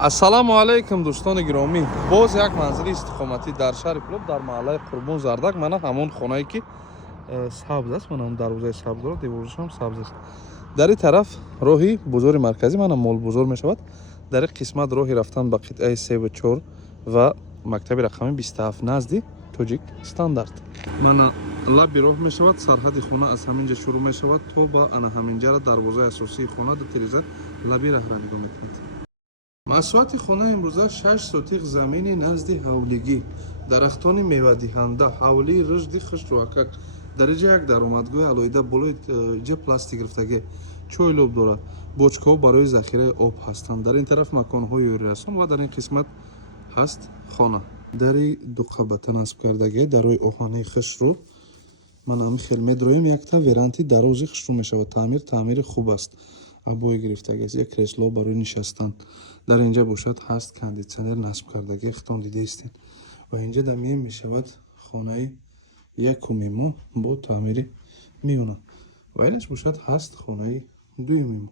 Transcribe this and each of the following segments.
ассалому алайкум дӯстони гиромӣ. Боз як манзили истиқоматӣ дар шаҳри Кӯлоб дар маҳаллаи Қурбон Зардак. Мана ҳамон хонае ки сабз аст, мана ҳам дарвозаи сабз дорад, девораш ҳам сабз аст. Дар ин тараф роҳи бозори марказӣ, мана мол бозор мешавад. Дар ин қисмат роҳи рафтан ба қитъаи 3 ва мактаби рақами 27 назди Тоҷик стандарт. Мана лаби роҳ мешавад, сарҳади хона аз ҳаминҷа шурӯъ мешавад то ба ана ҳаминҷара дарвозаи асосии хона дар тиреза лаби раҳро нигоҳ мекунед. масоати хона имрӯза 6 сотиқ замини назди ҳавлигӣ, дарахтони мевадиҳанда, ҳавлии рушди хушрӯакак. Дар инҷа як даромадгоҳи алоҳида болои ҷа пластик гирифтаги чойлоб дорад. Бочкаҳо барои захираи об ҳастанд. Дар ин тараф маконҳои ёрирасон ва дар ин қисмат ҳаст хона. Дари ду қабата насб кардаги дарои оҳании хушрӯ. Ман ами хел медроем якта веранти дарози хушрӯ мешавад. Таъмири хуб аст. Абои гирифтаги аст, як кресло барои нишастан. Дар инҷа бошад ҳаст кондитсионер насб кардаги хитон дидаистед. Ва инҷа дамием мешавад хонаи якуми мо бо таъмири миёна. Ва инаш бошад ҳаст хонаи дуюми мо.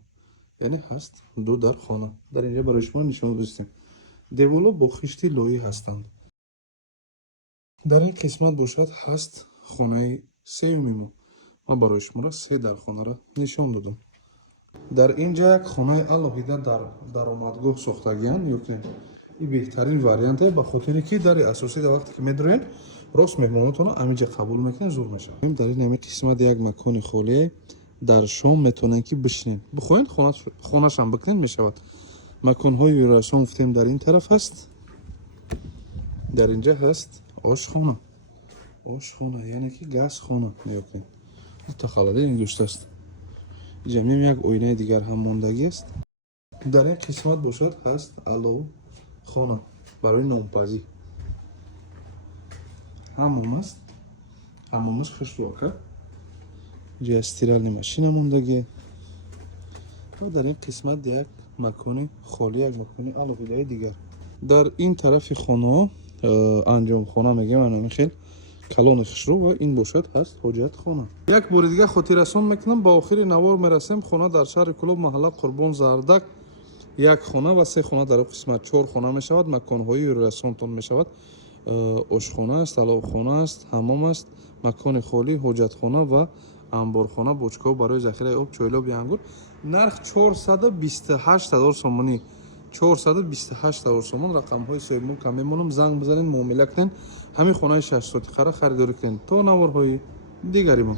Яъне ҳаст ду дар хона. Дар инҷа барои шумо нишон додистем. Деворо бо хишти лоӣ ҳастанд. Дар ин қисмат бошад ҳаст хонаи сеюми мо. Ма барои шуморо се дар хонара нишон додам. Дар инҷа як хонаи алоҳида дар даромадгоҳ сохтагианд, ёкин ин беҳтарин варианте, ба хотире ки дари асосӣ дар вақте ки медроен рост меҳмонотонро аминҷа қабул мекунед, зур мешавад. Дар ин ҳамин қисмат як макони холие дар шом метавонед ки бишинед. Бихоҳед хонашам бикунед мешавад. Маконҳои ёрирасон гуфтем дар ин тараф ҳаст. Дар инҷа ҳаст ошхона. Ошхона яъне ки газхона меёбед. Мутахаллади ин дӯст аст. ҷамъием як оинаи дигар ҳам мондагӣ аст. Дар ин қисмат бошад ҳаст алов хона барои нонпазӣ. Ҳаммом аст. Ҳаммомаш хушрӯака. ҷои стирални машина мондагӣ. Ва дар ин қисмат як макони холӣ, як макони алоҳидаи дигар. Дар ин тарафи хонаҳо анҷомхона мегӯям, ана хел калони хушрӯ ва ин бошад ҳаст ҳоҷатхона. Як бори дига хотиррасон мекунам, ба охири навор мерасем. Хона дар шаҳри Кӯлоб, маҳалла Қурбон Зардак. Як хона ва се хона дар ин қисмат 4 хона мешавад. Маконҳои ёрирасонтон мешавад. Ошхона аст, аловхона аст, ҳаммом аст, макони холӣ, ҳоҷатхона ва амборхона, бочкаҳо барои захираи об, чойлоби ангур. Нарх 428,000 сомонӣ. 428,000 сомон. рақамҳои соҳиб мулка мемонам. занг бизанед, муомила кунед. ҳамин хонаи 6 сотиқаро харидорӣ кунед. То наворҳои дигари мо.